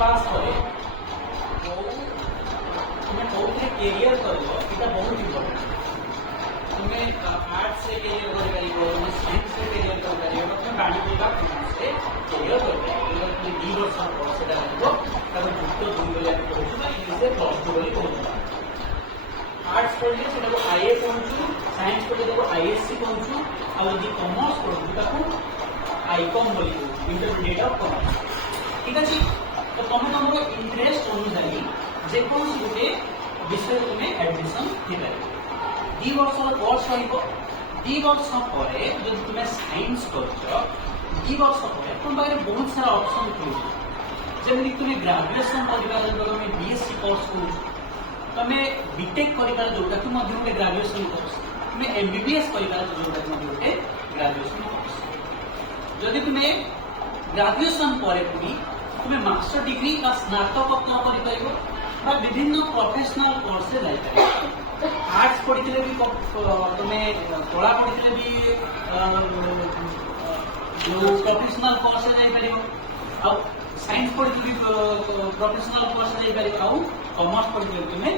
पास करे तुम्हें कोथे कैरियर करबो एटा बहुत इंपोर्टेंट। तुम्हें आर्ट्स से कैरियर कर परिबो, तुम्हें साइंस से कैरियर कर परिबो, तुम्हें बाणिज्य का फाइनेंस से कैरियर कर परिबो। तुम्हें 2 वर्ष कोर्स सेटा करबो ताको युक्त 2 बोली हम कहू ना इंग्लिश रे प्लस 2 बोली कहू। आर्ट्स पढ़ले सेटा को आईए कहू, साइंस पढ़ले ताको आईएससी कहू, आ यदि कॉमर्स पढ़ू ताको आईकॉम बोली कहू, इंटरमीडिएट ऑफ कॉमर्स। ठीक अछि। तो तुम तुम इंटरेस्ट अनुसार जेकोसी गोटे विषय तुम्हें एडमिशन दे 2 वर्ष कोर्स रहिबो। 2 वर्ष परे जदि तुम्हें साइंस करछ 2 वर्ष परे तुम पारे बहुत सारा ऑप्शन खुलछ। जेमि तुम्हें ग्रेजुएशन करिबार तुम्हें बीएससी कोर्स खुलछ, तुम्हें बीटेक करिबार जोटा कि मध्य में ग्रेजुएशन कोर्स, तुम्हें एमबीबीएस करिबार जोटा कि मध्य में ग्रेजुएशन कोर्स। जदि तुम्हें ग्रेजुएशन परे तुम्हें मास्टर डिग्री का स्नातकोत्तर करि परिबो बा विभिन्न प्रोफेशनल कोर्स से जाई परिबो। आर्ट्स पढ़िले भी तुम्हें कला पढ़िले भी जो प्रोफेशनल कोर्स से जाई परिबो, आ साइंस पढ़िले भी प्रोफेशनल कोर्स से जाई परिबो, आ कॉमर्स पढ़िले तुम्हें